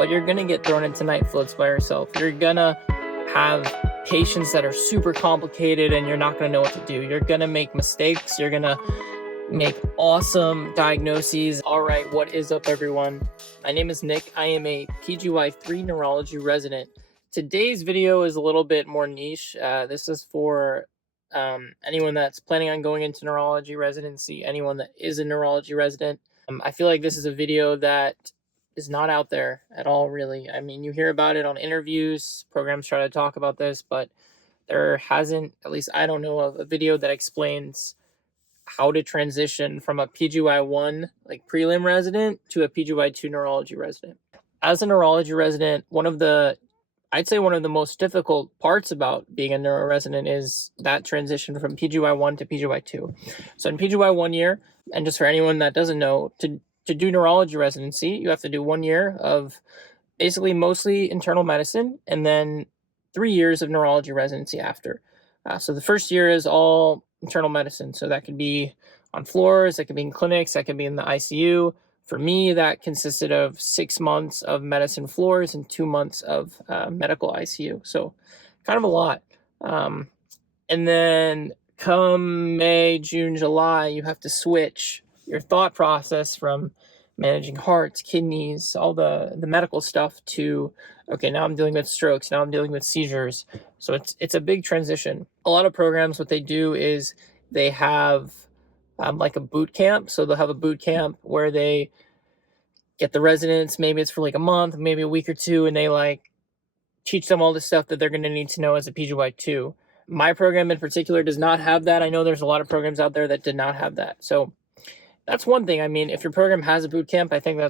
but you're gonna get thrown into night floats by yourself. You're gonna have patients that are super complicated and you're not gonna know what to do. You're gonna make mistakes. You're gonna make awesome diagnoses. All right, what is up, everyone? My name is Nick. I am a PGY3 neurology resident. Today's video is a little bit more niche. This is for anyone that's planning on going into neurology residency, anyone that is a neurology resident. I feel like this is a video that is not out there at all, really. I mean, you hear about it on interviews, programs try to talk about this, but there hasn't, at least I don't know of, a video that explains how to transition from a PGY1 like prelim resident to a PGY2 neurology resident. As a neurology resident, I'd say one of the most difficult parts about being a neuro resident is that transition from PGY1 to PGY2. So in PGY1 year, and just for anyone that doesn't know, to do neurology residency, you have to do 1 year of basically mostly internal medicine and then 3 years of neurology residency after. So the first year is all internal medicine. So that could be on floors, that could be in clinics, that could be in the ICU. For me, that consisted of 6 months of medicine floors and 2 months of medical ICU. So kind of a lot. And then come May, June, July, you have to switch your thought process from managing hearts, kidneys, all the medical stuff to, okay, now I'm dealing with strokes, now I'm dealing with seizures. So it's a big transition. A lot of programs, what they do is they have like a boot camp. So they'll have a boot camp where they get the residents, maybe it's for like a month, maybe a week or two, and they like teach them all the stuff that they're going to need to know as a PGY2. My program in particular does not have that. I know there's a lot of programs out there that did not have that. So that's one thing. I mean, if your program has a boot camp, I think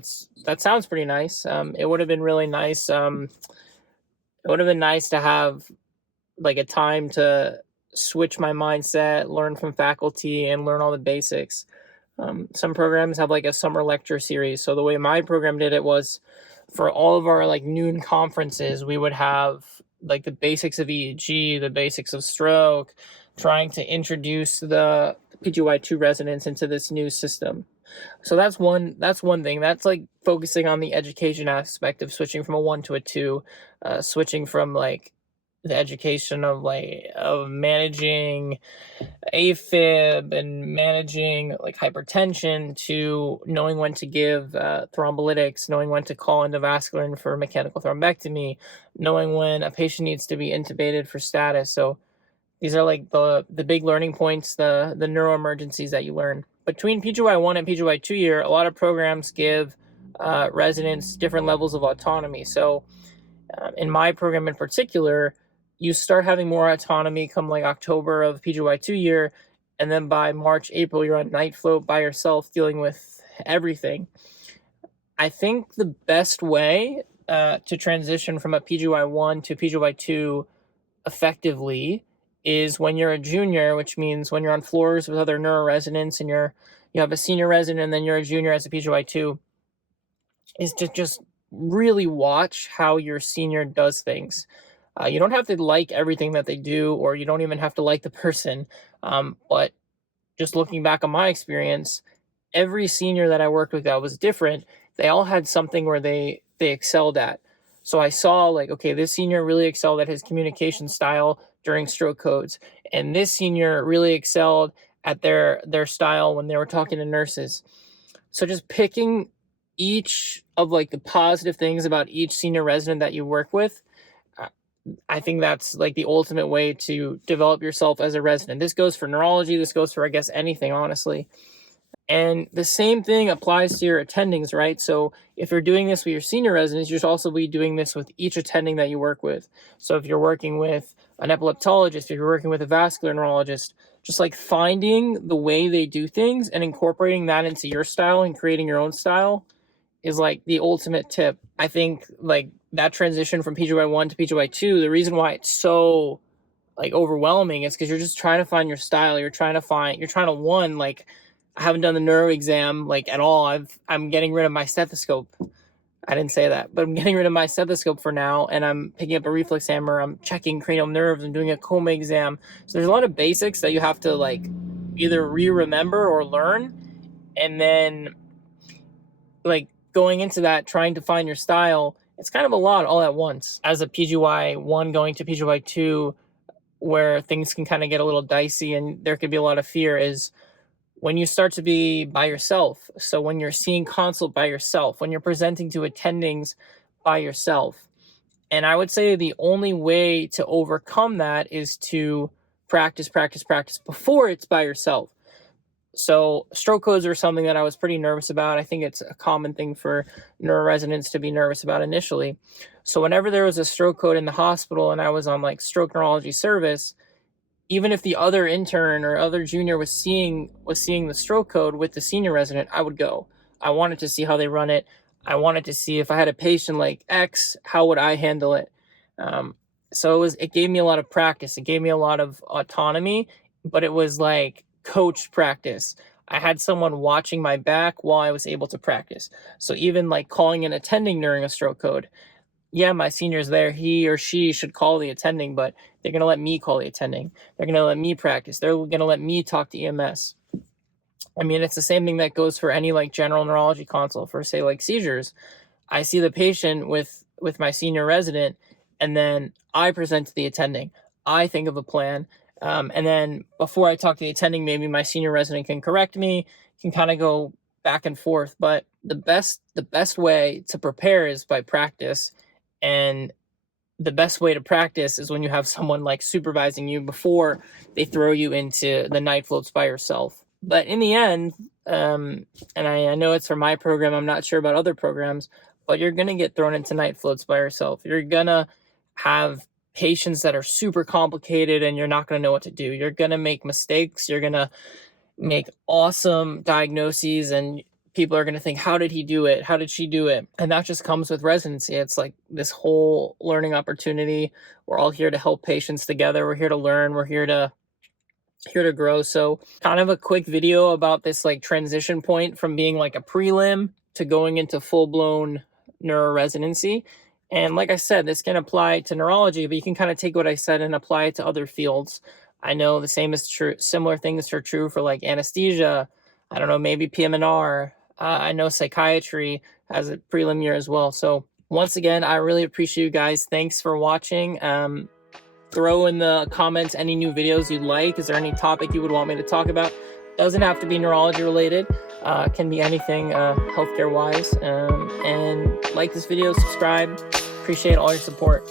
that sounds pretty nice. It would have been really nice. It would have been nice to have like a time to switch my mindset, learn from faculty, and learn all the basics. Some programs have like a summer lecture series. So the way my program did it was for all of our like noon conferences, we would have like the basics of EEG, the basics of stroke, trying to introduce the PGY2 residents into this new system. So that's one thing. That's like focusing on the education aspect of switching from a 1 to a 2, switching from like the education of managing AFib and managing like hypertension to knowing when to give thrombolytics, knowing when to call endovascular for mechanical thrombectomy, knowing when a patient needs to be intubated for status. So these are like the big learning points, the neuro emergencies that you learn. Between PGY1 and PGY2 year, a lot of programs give residents different levels of autonomy. So in my program in particular, you start having more autonomy come like October of PGY2 year, and then by March, April, you're on night float by yourself dealing with everything. I think the best way to transition from a PGY1 to PGY2 effectively is when you're a junior, which means when you're on floors with other neuro residents and you have a senior resident and then you're a junior as a PGY2, is to just really watch how your senior does things. You don't have to like everything that they do, or you don't even have to like the person. But just looking back on my experience, every senior that I worked with that was different. They all had something where they excelled at. So I saw like, okay, this senior really excelled at his communication style during stroke codes, and this senior really excelled at their style when they were talking to nurses. So just picking each of like the positive things about each senior resident that you work with, I think that's like the ultimate way to develop yourself as a resident. This goes for neurology, this goes for, I guess, anything, honestly. And the same thing applies to your attendings, right? So if you're doing this with your senior residents, you should also be doing this with each attending that you work with. So if you're working with an epileptologist, if you're working with a vascular neurologist, just like finding the way they do things and incorporating that into your style and creating your own style is like the ultimate tip. I think like that transition from PGY1 to PGY2, the reason why it's so like overwhelming is because you're just trying to find your style. You're trying to one, like, I haven't done the neuro exam like at all. I'm getting rid of my stethoscope. I didn't say that, but I'm getting rid of my stethoscope for now, and I'm picking up a reflex hammer. I'm checking cranial nerves. I'm doing a coma exam. So there's a lot of basics that you have to like either remember or learn, and then like going into that, trying to find your style It's kind of a lot all at once. As a PGY1 going to PGY2, where things can kind of get a little dicey and there could be a lot of fear, is when you start to be by yourself. So when you're seeing consult by yourself, when you're presenting to attendings by yourself. And I would say the only way to overcome that is to practice before it's by yourself. So stroke codes are something that I was pretty nervous about. I think it's a common thing for neuroresidents to be nervous about initially. So whenever there was a stroke code in the hospital and I was on like stroke neurology service, even if the other intern or other junior was seeing the stroke code with the senior resident, I would go. I wanted to see how they run it. I wanted to see if I had a patient like X, how would I handle it? So it gave me a lot of practice. It gave me a lot of autonomy, but it was like coach practice. I had someone watching my back while I was able to practice. So even like calling an attending during a stroke code, yeah, my senior's there. He or she should call the attending, but they're going to let me call the attending. They're going to let me practice. They're going to let me talk to EMS. I mean, it's the same thing that goes for any like general neurology consult for say like seizures. I see the patient with my senior resident, and then I present to the attending. I think of a plan. And then before I talk to the attending, maybe my senior resident can correct me, can kind of go back and forth. But the best way to prepare is by practice. And the best way to practice is when you have someone like supervising you before they throw you into the night floats by yourself. But in the end, and I know it's for my program, I'm not sure about other programs, but you're going to get thrown into night floats by yourself. You're going to have patients that are super complicated and you're not going to know what to do. You're going to make mistakes. You're going to make awesome diagnoses and people are going to think, how did he do it? How did she do it? And that just comes with residency. It's like this whole learning opportunity. We're all here to help patients together. We're here to learn. We're here to grow. So kind of a quick video about this like transition point from being like a prelim to going into full-blown neuroresidency. And like I said, this can apply to neurology, but you can kind of take what I said and apply it to other fields. I know the same is true. Similar things are true for like anesthesia. I don't know, maybe PM&R. I know psychiatry has a prelim year as well. So once again, I really appreciate you guys. Thanks for watching. Throw in the comments any new videos you'd like. Is there any topic you would want me to talk about? Doesn't have to be neurology related. Can be anything healthcare wise. And like this video, subscribe. Appreciate all your support.